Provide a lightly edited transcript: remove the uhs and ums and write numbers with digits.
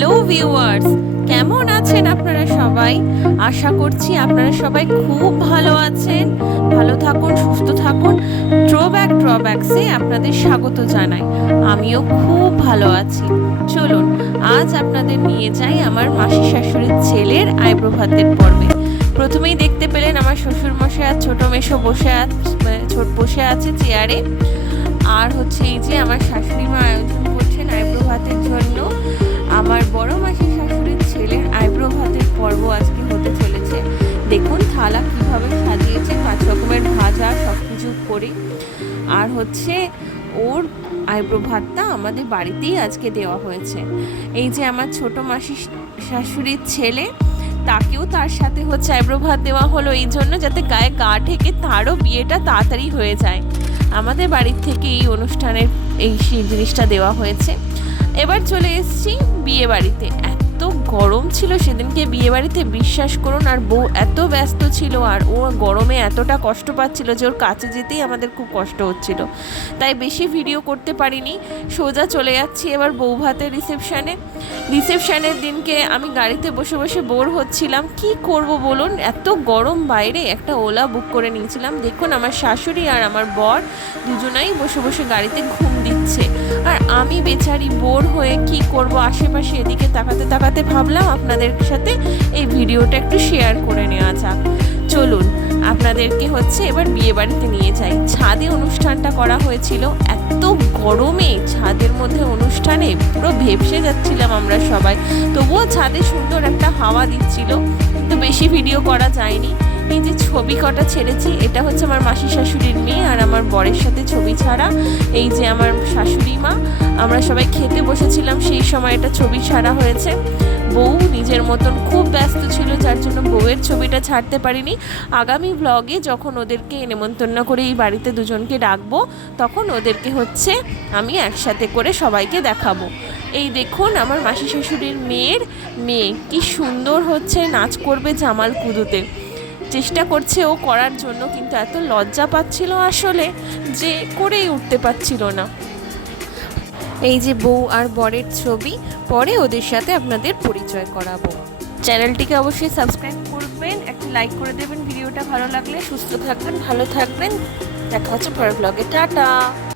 Hello viewers, কেমন আছেন আপনারা সবাই? আশা করছি আপনারা সবাই খুব ভালো আছেন। ভালো থাকুন, সুস্থ থাকুন। ড্রব্যাক্সে আপনাদের স্বাগত জানাই। আমিও খুব ভালো আছি। চলুন আজ আপনাদের নিয়ে যাই আমার মাসি শাশুড়ির ছেলের আইব্রো ভাতের পর্বে। প্রথমেই দেখতে পেলেন আমার শ্বশুর মশাই আর ছোট মেশো বসে আছে চেয়ারে। আর হচ্ছে এই যে আমার শাশুড়ি মা আয়োজন করছেন আইব্রো ভাতের জন্য। আমার বড় মাসি শাশুড়ির ছেলের আইব্রো ভাতের পর্ব আজকে হতে চলেছে। দেখুন থালা কিভাবে সাজিয়েছে, 5 রকমের ভাজা সব কিছু করে। আর হচ্ছে ওর আইব্রো ভাতটা আমাদের বাড়িতেই আজকে দেওয়া হয়েছে। এই যে আমার ছোট মাসি শাশুড়ির ছেলে, তাকেও তার সাথে হচ্ছে আইব্রো ভাত দেওয়া হলো এই জন্য যাতে গায়ে গা ঢেকে তারও বিয়েটা তাড়াতাড়ি হয়ে যায়। আমাদের বাড়ির থেকে এই অনুষ্ঠানের এই জিনিসটা দেওয়া হয়েছে। এবার চলে এসেছি বিয়ে বাড়িতে। এত গরম ছিল সেদিনকে বিয়ে বাড়িতে, বিশ্বাস করুন। আর বউ এত ব্যস্ত ছিল আর ও গরমে এতটা কষ্ট পাচ্ছিল যে ওর কাছে যেতেই আমাদের খুব কষ্ট হচ্ছিল। তাই বেশি ভিডিও করতে পারিনি। সোজা চলে যাচ্ছি এবার বউ ভাতের রিসেপশনের দিনকে আমি গাড়িতে বসে বসে বোর হচ্ছিলাম। কি করব বলুন, এত গরম বাইরে। একটা ওলা বুক করে নিয়েছিলাম। দেখুন আমার শাশুড়ি আর আমার বর দুজনাই বসে বসে গাড়িতে ঘুম দিচ্ছে, আর আমি বেচারি বোর হয়ে কি করব, আশেপাশে এদিকে তাকাতে তাকাতে ভাবলাম আপনাদের সাথে এই ভিডিওটা একটু শেয়ার করে নেওয়া যাক। চলুন আপনাদেরকে হচ্ছে এবার বিয়ে বাড়িতে নিয়ে যাই। ছাদে অনুষ্ঠানটা করা হয়েছিল। এত গরমে ছাদের মধ্যে অনুষ্ঠানে পুরো ভেপসে যাচ্ছিলাম আমরা সবাই। তবুও ছাদে সুন্দর একটা হাওয়া দিচ্ছিল, কিন্তু বেশি ভিডিও করা যায়নি। এই যে ছবি কটা ছেড়েছি, এটা হচ্ছে আমার মাসি শাশুড়ির মেয়ে আর আমার বরের সাথে ছবি ছাড়া। এই যে আমার শাশুড়ি মা, আমরা সবাই খেতে বসেছিলাম, সেই সময় এটা ছবি ছাড়া হয়েছে। বউ নিজের মতন খুব ব্যস্ত ছিল, যার জন্য বউয়ের ছবিটা ছাড়তে পারিনি। আগামী ব্লগে যখন ওদেরকে নেমন্তন্ন করে এই বাড়িতে দুজনকে ডাকবো, তখন ওদেরকে হচ্ছে আমি একসাথে করে সবাইকে দেখাবো। এই দেখুন আমার মাসি শাশুড়ির মেয়ে কি সুন্দর হচ্ছে নাচ করবে জামাল কুদুতে। চেষ্টা করছে ও করার জন্য, কিন্তু এত লজ্জা পাচ্ছিল আসলে যে করেই উঠতে পারছিল না। এই যে বউ আর বরের ছবি, পরে ওদের সাথে আপনাদের পরিচয় করাবো। চ্যানেলটিকে অবশ্যই সাবস্ক্রাইব করবেন, একটা লাইক করে দেবেন ভিডিওটা ভালো লাগলে। সুস্থ থাকবেন, ভালো থাকবেন। দেখা হচ্ছে পরের ব্লগে। টাটা।